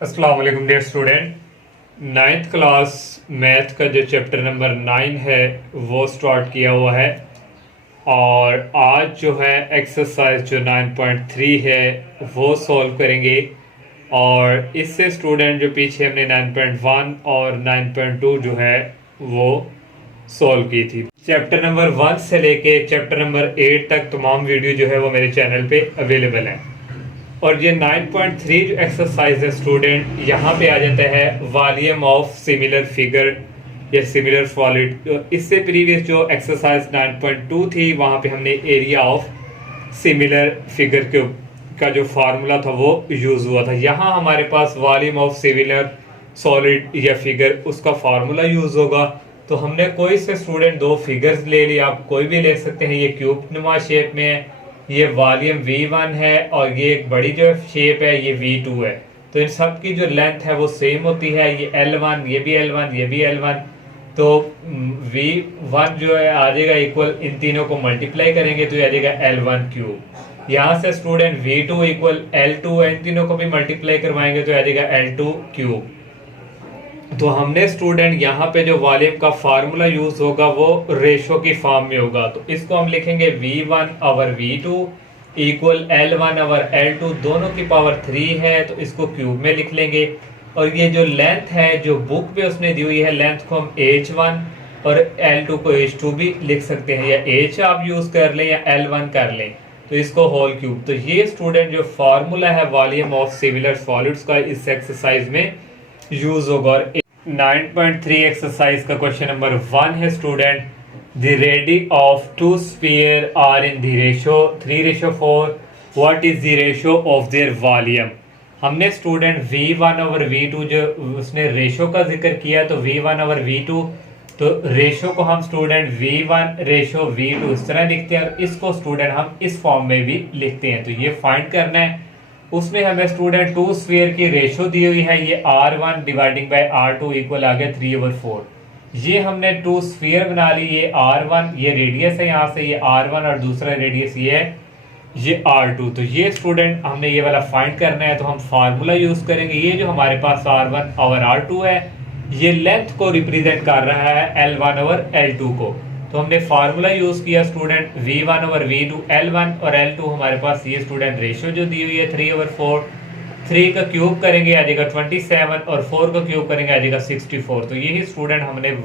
अस्सलाम वालेकुम dear student. Ninth class math का जो चैप्टर नंबर 9 है वो स्टार्ट किया हुआ है और आज जो है एक्सरसाइज जो 9.3 है वो सॉल्व करेंगे। और इससे स्टूडेंट जो पीछे हमने 9.1 और 9.2 जो है वो सॉल्व की थी। चैप्टर नंबर 1 से लेके चैप्टर नंबर 8 तक तमाम वीडियो जो है वो मेरे चैनल पे अवेलेबल है। और ये 9.3 जो एक्सरसाइज है स्टूडेंट, यहाँ पे आ जाता है वॉल्यूम ऑफ सिमिलर फिगर या सिमिलर सॉलिड। इससे प्रीवियस जो एक्सरसाइज 9.2 थी वहाँ पे हमने एरिया ऑफ सिमिलर फिगर का जो फार्मूला था वो यूज़ हुआ था। यहाँ हमारे पास वॉल्यूम ऑफ सिमिलर सॉलिड या फिगर उसका फार्मूला यूज़ होगा। तो हमने कोई से स्टूडेंट दो फिगर्स ले लिया, आप कोई भी ले सकते हैं। ये क्यूब नुमा शेप में है, ये वॉल्यूम V1 है और ये एक बड़ी जो शेप है ये V2 है। तो इन सब की जो लेंथ है वो सेम होती है। ये L1, ये भी L1, ये भी L1। तो V1 जो है आ जाएगा इक्वल, इन तीनों को मल्टीप्लाई करेंगे तो ये आ जाएगा L1 क्यूब। यहाँ से स्टूडेंट V2 इक्वल L2 है, इन तीनों को भी मल्टीप्लाई करवाएंगे तो आ जाएगा L2 क्यूब। तो हमने स्टूडेंट यहाँ पे जो वॉल्यूम का फार्मूला यूज होगा वो रेशो की फॉर्म में होगा। तो इसको हम लिखेंगे V1 over V2 equal L1 over L2, दोनों की पावर 3 है तो इसको क्यूब में लिख लेंगे। और ये जो लेंथ है जो बुक पे उसने दी हुई है, लेंथ को हम H1 और L2 को H2 भी लिख सकते हैं, या H आप यूज कर लें या L1 कर लें, तो इसको होल क्यूब। तो ये स्टूडेंट जो फार्मूला है वॉल्यूम ऑफ सिमिलर सॉलिड्स का इस एक्सरसाइज में यूज होगा। और 9.3 एक्सरसाइज का क्वेश्चन नंबर 1 है student, the radii of two sphere are in the ratio 3:4, what is the ratio of their volume. हमने स्टूडेंट V1 ओवर V2 जो उसने रेशो का जिक्र किया, तो V1 ओवर V2, तो रेशो को हम स्टूडेंट V1 रेशो V2 इस तरह लिखते हैं और इसको स्टूडेंट हम इस फॉर्म में भी लिखते हैं। तो ये फाइंड करना है। उसमें हमें स्टूडेंट टू स्फीयर की रेशो दी हुई है, ये R1 dividing by R2 equal आ गया 3/4। ये हमने टू स्फीयर बना ली, ये R1 ये रेडियस है यहाँ से, ये R1 और दूसरा रेडियस ये है ये R2। तो ये स्टूडेंट हमने ये वाला फाइंड करना है, तो हम फार्मूला यूज करेंगे। ये जो हमारे पास R1 ओवर R2 है ये लेंथ को रिप्रेजेंट कर रहा है L1 ओवर L2 को। तो हमने फार्मूला यूज किया student V1 over V2, L1 और L2 हमारे पास ये स्टूडेंट रेशियो जो दी हुई है 3/4। 3 का क्यूब करेंगे आ जाएगा 27 और 4 का क्यूब करेंगे आ जाएगा 64। तो यही स्टूडेंट हमने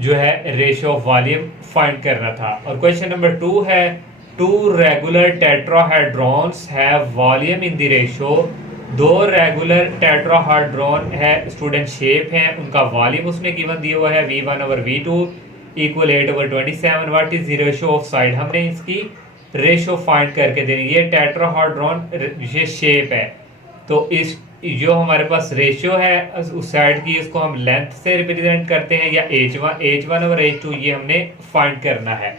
जो है रेशियो ऑफ वॉल्यूम फाइंड करना था। और क्वेश्चन नंबर 2 है, two regular tetrahedrons have volume in the ratio. दो रेगुलर टेट्राहेड्रॉन है स्टूडेंट शेप है, उनका वॉल्यूम उसने गिवन दिया हुआ है V1 over V2 equal 8/27, what is the ratio of side. हमने इसकी रेशो फाइंड करके देनी। ये टेट्राहेड्रॉन ये शेप है, तो इस जो हमारे पास रेशियो है उस साइड की, इसको हम लेंथ से रिप्रेजेंट करते हैं, या H1 और H2 ये हमने फाइंड करना है।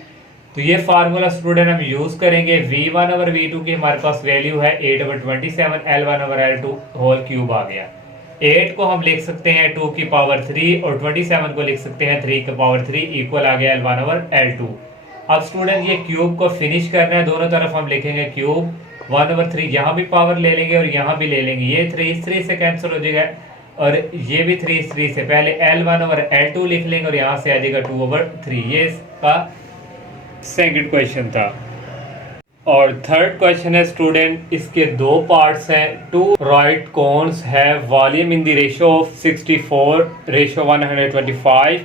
तो ये फार्मूला स्टूडेंट हम यूज करेंगे। V1 ओवर V2 की हमारे पास वैल्यू है 8/27, L1 over L2 whole cube आ गया। 8 को हम लिख सकते हैं 2 की पावर 3 और 27 को लिख सकते हैं 3 की पावर 3 इक्वल आ गया L1 ओवर L2। अब स्टूडेंट ये क्यूब को फिनिश करना है, दोनों तरफ हम लिखेंगे क्यूब 1/3, यहाँ भी पावर ले लेंगे और यहाँ भी ले लेंगे। ये 3 से कैंसिल हो जाएगा और ये भी 3 से, पहले L1 ओवर L2 लिख लेंगे और यहाँ से आ जाएगा 2/3। ये इसका सेकंड क्वेश्चन था। और थर्ड क्वेश्चन है स्टूडेंट, इसके दो पार्ट्स हैं। Two right cones have volume in the ratio of 64 ratio 125,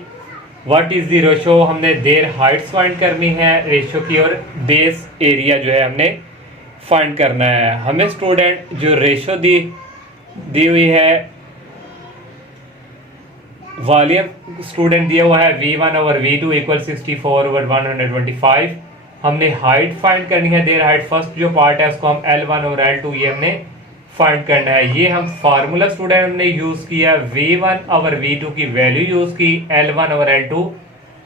what is the ratio. हमने देयर हाइट्स फाइंड करनी है रेशियो की, और बेस एरिया जो है हमने फाइंड करना है। हमें स्टूडेंट जो रेशियो दी हुई है वॉल्यूम स्टूडेंट दिया हुआ है V1 over V2 equal 64 over 125। हमने हाइट फाइंड करनी है, देयर हाइट फर्स्ट जो पार्ट है उसको हम L1 ओवर L2 ये हमने फाइंड करना है। ये हम फार्मूला स्टूडेंट हमने यूज किया, V1 ओवर V2 की वैल्यू यूज की L1 over L2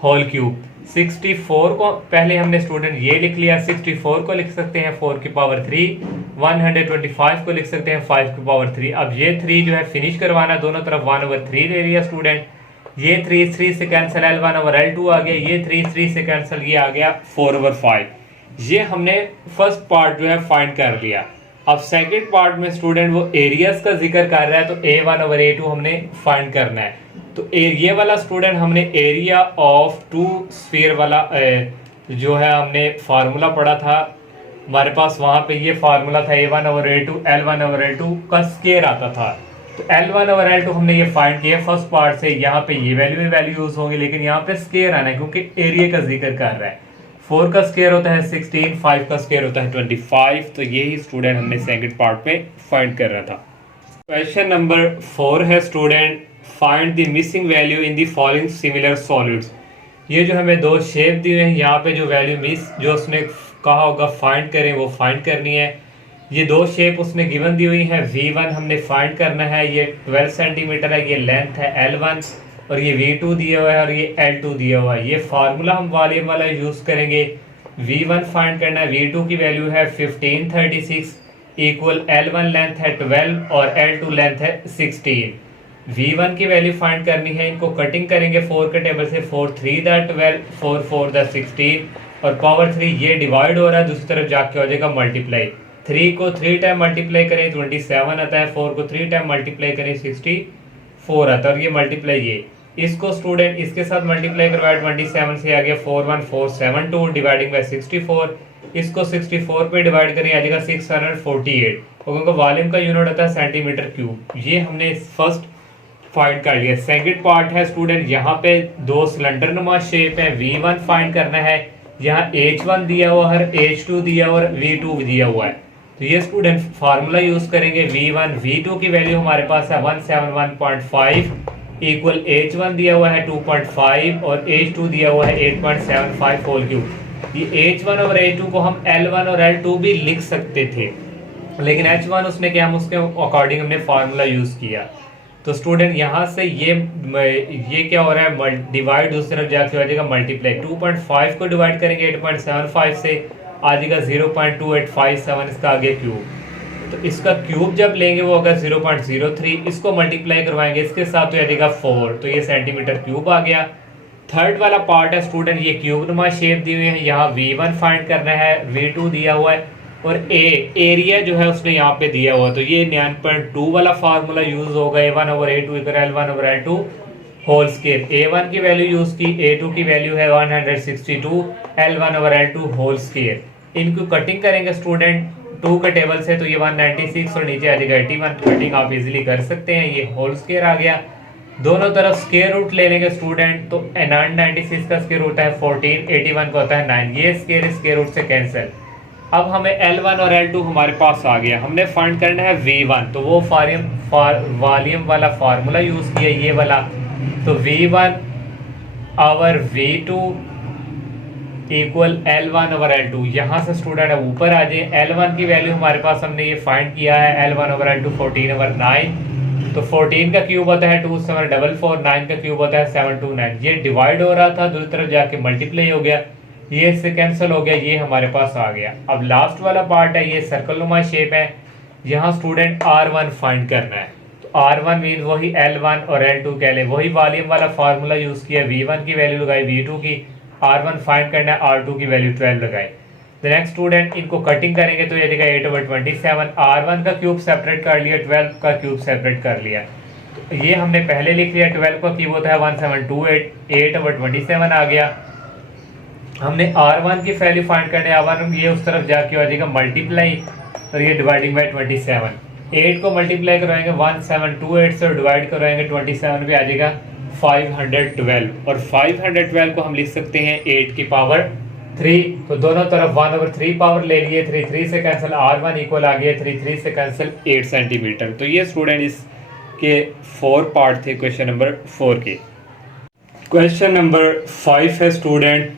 whole cube. 64 को पहले हमने स्टूडेंट ये लिख लिया, 64 को लिख सकते हैं 4 की पावर 3, 125 को लिख सकते हैं 5 की पावर 3। अब ये 3 जो है फिनिश करवाना, दोनों तरफ 1/3 ले लिया स्टूडेंट। ये 3 से कैंसिल L1 ओवर L2 आ गया, ये 3 से कैंसिल ये आ गया 4/5। ये हमने फर्स्ट पार्ट जो है फाइंड कर लिया। अब सेकंड पार्ट में स्टूडेंट वो एरियाज का जिक्र कर रहा है, तो A1/A2 हमने फाइंड करना है। तो ये वाला स्टूडेंट हमने एरिया ऑफ टू स्फीयर वाला जो है हमने फार्मूला पढ़ा था, हमारे पास वहां पे ये फार्मूला था A1/A2 L1/L2 का स्केयर आता था। तो L1/L2 हमने ये फाइंड किया फर्स्ट पार्ट से। यहाँ पे ये वैल्यू यूज होंगी, लेकिन यहाँ पे स्केयर आना है क्योंकि एरिया का जिक्र कर रहा है। 4 का स्केयर होता है 16, 5 का स्केयर होता है 25। तो यही स्टूडेंट हमने सेकंड पार्ट में फाइंड कर रहा था। क्वेश्चन नंबर 4 है student, find the missing value in the following similar solids. ये जो हमें दो शेप दिए हैं, यहाँ पे जो वैल्यू मिस जो उसने कहा होगा फाइंड करें वो फाइंड करनी है। ये दो शेप उसने गिवन दी हुई है। V1 हमने फाइंड करना है, ये 12 सेंटीमीटर है, ये लेंथ है L1, और ये V2 दिया हुआ है और ये L2 दिया हुआ है। ये फार्मूला हम वॉल्यूम वाला यूज करेंगे। V1 फाइंड करना है, V2 की वैल्यू है 1536 इक्वल L1 लेंथ है 12 और L2 लेंथ है 16। V1 की वैल्यू फाइंड करनी है, इनको कटिंग करेंगे 4 के टेबल से। 4 3 दा 12, 4 4 दा 16 और पावर 3 ये डिवाइड हो रहा है, दूसरी तरफ जाके हो जाएगा मल्टीप्लाई। 3 को 3 टाइम मल्टीप्लाई करें 27 आता है, 4 को 3 टाइम मल्टीप्लाई करें 64 आता है, और ये मल्टीप्लाई ये इसको स्टूडेंट इसके साथ मल्टीप्लाई करवाया 27 से आ गया 41472 डिवाइडिंग बाय 64। इसको 64 पे डिवाइड करें आ जाएगा 648, और क्योंकि वॉल्यूम का यूनिट होता है सेंटीमीटर क्यूब। ये हमने फर्स्ट फाइंड कर लिया। सेकंड पार्ट है स्टूडेंट, यहाँ पे दो सिलेंडर नुमा शेप है। V1 फाइंड करना है, यहाँ H1 दिया हुआ है, H2 दिया हुआ और V2 दिया हुआ है। तो ये स्टूडेंट फार्मूला यूज करेंगे। V1 V2 की वैल्यू हमारे पास है 171.5 इक्वल H1 दिया हुआ है 2.5 और H2 दिया हुआ है 8.75 होल क्यूब। ये H1 और H2 को हम L1 और L2 भी लिख सकते थे, लेकिन H1 उसने क्या हम उसके अकॉर्डिंग हमने फार्मूला यूज किया। तो स्टूडेंट यहाँ से ये क्या हो रहा है, डिवाइड दूसरी तरफ जाके हो जाएगा मल्टीप्लाई। 2.5 को डिवाइड करेंगे 8.75 से आ जाएगा 0.2857, इसका आगे क्यूब। तो इसका क्यूब जब लेंगे वो होगा 0.03, इसको मल्टीप्लाई करवाएंगे इसके साथ तो आ जाएगा 4, तो ये सेंटीमीटर क्यूब आ गया। थर्ड वाला पार्ट है स्टूडेंट, ये क्यूब नुमा शेप दी हुई है। यहाँ V1 फाइंड करना है, V2 दिया हुआ है और एरिया जो है उसने यहाँ पे दिया हुआ, तो ये 9.2 वाला फार्मूला यूज होगा। A1/A2 equal L1/L2 whole square. A1 की वैल्यू यूज की, A2 की वैल्यू है 162 L1/L2 होल स्केयर। इनको कटिंग करेंगे स्टूडेंट 2 के टेबल से, तो ये 196 और नीचे आ जाएगा 81। कटिंग आप इजीली कर सकते हैं, ये होल स्केयर आ गया। दोनों तरफ स्केयर रूट ले लेंगे स्टूडेंट, तो 996 का स्केयर रूट है 14, 81 का होता है 9। ये स्केयर रूट से कैंसिल। अब हमें L1 और L2 हमारे पास आ गया, हमने फाइंड करना है V1, तो वो वॉल्यूम वाला फार्मूला यूज किया ये वाला। तो V1 और V2 इक्वल L1/L2। यहाँ से स्टूडेंट ऊपर आ जाए, L1 की वैल्यू हमारे पास हमने ये फाइंड किया है L1/L2 14/9। तो 14 का क्यूब होता है 2744, 9 का क्यूब होता है 729। ये डिवाइड हो रहा था, दूसरी तरफ जाके मल्टीप्लाई हो गया, ये इससे कैंसिल हो गया, ये हमारे पास आ गया। अब लास्ट वाला पार्ट है, ये सर्कल नुमा शेप है। यहाँ स्टूडेंट R1 फाइंड करना है, तो R1 मीन वही L1 और L2 कह ले, वही वॉल्यूम वाला फार्मूला यूज किया। V1 की वैल्यू लगाई, V2 की, R1 फाइंड करना है, R2 की वैल्यू 12 लगाई। नेक्स्ट स्टूडेंट इनको कटिंग करेंगे तो ये देगा 8/27। R1 का क्यूब सेपरेट कर लिया, 12 का क्यूब सेपरेट कर लिया। तो ये हमने पहले लिख लिया, 12 का क्यूब होता है 1728, 8/27 आ गया। हमने R1 की वैल्यू फाइंड करने, R1 ये उस तरफ जाके आ जाएगा मल्टीप्लाई और ये डिवाइडिंग बाय 27। 8 को मल्टीप्लाई करवाएंगे 1728 से, डिवाइड करवाएंगे 27 पे आ जाएगा 512, और 512 को हम लिख सकते हैं 8 की पावर 3। तो दोनों तरफ 1/3 पावर ले लिए, 3 3 से कैंसिल, R1 इक्वल आ गया 3 3 से कैंसिल 8 सेंटीमीटर। तो ये स्टूडेंट इसके 4 पार्ट थे क्वेश्चन नंबर 4 के। क्वेश्चन नंबर 5 है student,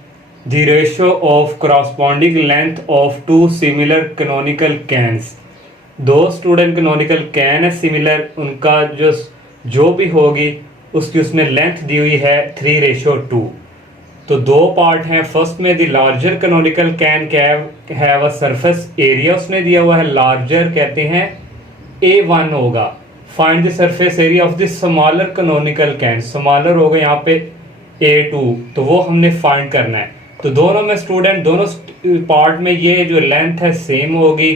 the ratio of corresponding length of two similar canonical cans। दो स्टूडेंट canonical can है सिमिलर, उनका जो भी होगी उसकी उसने लेंथ दी हुई है 3:2। तो दो पार्ट हैं, फर्स्ट में the larger canonical can have a surface area उसने दिया हुआ है, लार्जर कहते हैं A1 होगा। Find the surface area of the smaller canonical can, smaller होगा यहाँ पे A2, तो वो हमने फाइंड करना है। तो दोनों में स्टूडेंट दोनों पार्ट में ये जो लेंथ है सेम होगी।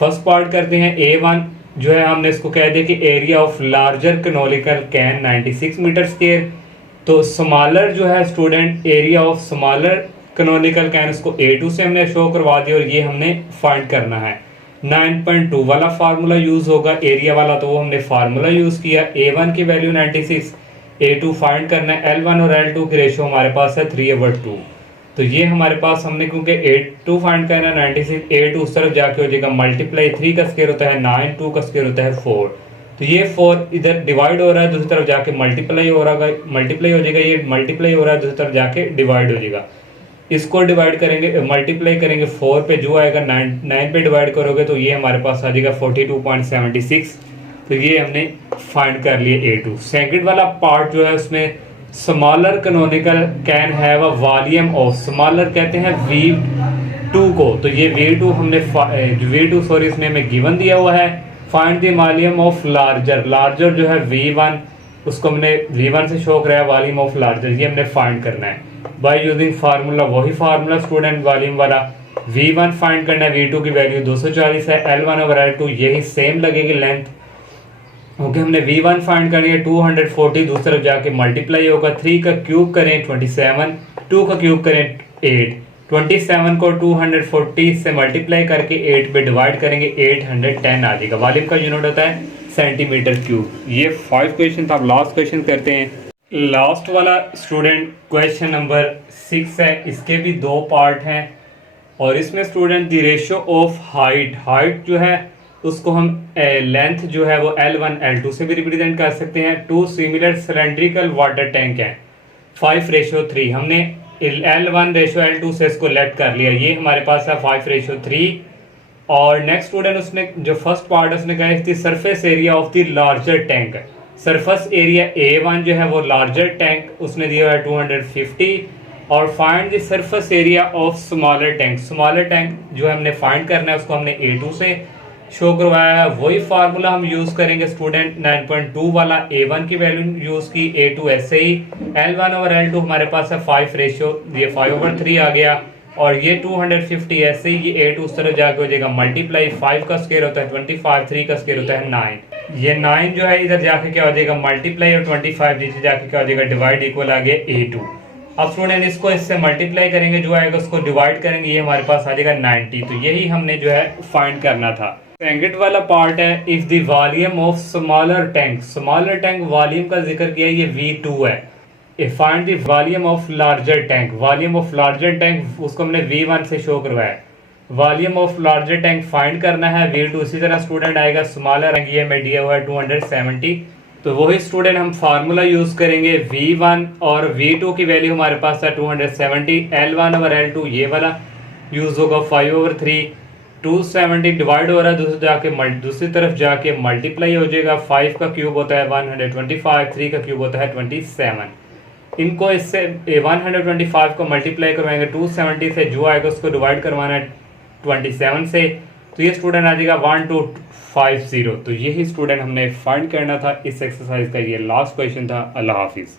फर्स्ट पार्ट करते हैं। A1 जो है हमने इसको कह दिया कि area of larger canonical can 96 metre square. तो स्मॉलर जो है student area of smaller canonical can उसको A2 से हमने शो करवा दिया और ये हमने फाइंड करना है। 9.2 वाला फार्मूला यूज होगा एरिया वाला, तो वो हमने फार्मूला यूज किया। A1 की वैल्यू 96, A2 फाइंड करना है। L1 और L2 की रेशियो हमारे पास है 3/2। तो ये हमारे पास हमने क्योंकि A2 फाइंड करना है 96, A2 उस तरफ जाके हो जाएगा मल्टीप्लाई, 3 का स्क्वायर होता है 9, 2 का स्क्वायर होता है 4। तो ये 4 इधर डिवाइड हो रहा है, दूसरी तरफ जाके मल्टीप्लाई हो रहा है, मल्टीप्लाई हो जाएगा, ये मल्टीप्लाई हो रहा है, दूसरी तरफ जाके डिवाइड हो जाएगा। इसको डिवाइड करेंगे, मल्टीप्लाई करेंगे 4 पे, जो आएगा 9 पे डिवाइड करोगे तो ये हमारे पास आ जाएगा 42.76। तो ये हमने फाइंड कर लिया A2। सेकंड वाला पार्ट जो है उसमें smaller canonical can have a volume of, smaller कहते हैं V2 को, तो ये V2 हमने V2 सॉरी इसमें हमें गिवन दिया हुआ है। Find the volume of larger, larger जो है V1 उसको हमने V1 से शो कराया, वॉल्यूम ऑफ लार्जर ये हमने फाइंड करना है बाय यूजिंग फार्मूला, वही फार्मूला स्टूडेंट वॉल्यूम वाला। V1 फाइंड करना है, V2 की वैल्यू 240 है, L1 और L2 यही सेम लगेगी लेंथ। ओके, हमने V1 फाइंड करनी है 240, दूसरी तरफ जाके मल्टीप्लाई होगा, 3 का क्यूब करें 27, 2 का क्यूब करें 8, 27 को 240 से मल्टीप्लाई करके 8 पे डिवाइड करेंगे, 810 आ जाएगा। वॉल्यूम का यूनिट होता है सेंटीमीटर क्यूब। ये 5 क्वेश्चन था। अब लास्ट क्वेश्चन करते हैं। लास्ट वाला स्टूडेंट क्वेश्चन नंबर 6 है, इसके भी 2 पार्ट हैं और इसमें student the ratio of height, height जो है उसको हम लेंथ जो है वो L1 L2 से भी रिप्रेजेंट कर सकते हैं। 2 सिमिलर सिलेंड्रिकल वाटर टैंक हैं, 5:3। हमने L1 रेशियो L2 से इसको लेट कर लिया, ये हमारे पास है 5:3। और नेक्स्ट स्टूडेंट उसने जो फर्स्ट पार्ट उसने कहा इसकी surface area of the larger tank, surface area A1 जो है वो लार्जर टैंक उसने दिया है 250। और find the surface area of smaller tank, smaller tank जो है हमने फाइंड करना है उसको हमने A2 से शो करवाया है। वही फार्मूला हम यूज करेंगे स्टूडेंट 9.2 वाला, A1 की वैल्यू यूज की, A2 ऐसे ही। L1 और L2 हमारे पास है 5 रेशियो, ये 5/3 आ गया और ये 250 ऐसे ही, ये A2 उस तरह जाके हो जाएगा मल्टीप्लाई, 5 का स्क्वायर होता है 25, 3 का स्क्वायर होता है 9, ये 9 जो है इधर जाके क्या हो जाएगा मल्टीप्लाई और 25 नीचे जाके क्या हो जाएगा डिवाइड, इक्वल आ गया A2। अब स्टूडेंट इसको इससे मल्टीप्लाई करेंगे, जो आएगा उसको डिवाइड करेंगे, ये हमारे पास आ जाएगा 90। तो यही हमने जो है फाइंड करना था। सेकंड वाला पार्ट है if the volume of smaller tank, smaller tank volume का जिक्र किया, ये V2 है। Find the volume of larger tank, volume of larger tank उसको हमने V1 से शो करवाया। Volume of larger tank find करना है V2। इसी तरह स्टूडेंट आएगा स्मॉलर टैंक, ये हमें दिया हुआ है 270। तो वही स्टूडेंट हम फार्मूला यूज करेंगे, V1 और V2 की वैल्यू हमारे पास है 270, L1 और L2 ये वाला यूज होगा 5/3। 270 डिवाइड हो रहा है, दूसरी तरफ जाके मल्टीप्लाई हो जाएगा, 5 का क्यूब होता है 125, 3 का क्यूब होता है 27। इनको इससे 125 को मल्टीप्लाई करवाएंगे 270 से, जो आएगा उसको डिवाइड करवाना है 27 से, तो ये स्टूडेंट आ जाएगा 1250। तो यही स्टूडेंट हमने फाइंड करना था। इस एक्सरसाइज का ये लास्ट क्वेश्चन था। अल्लाह हाफिज़।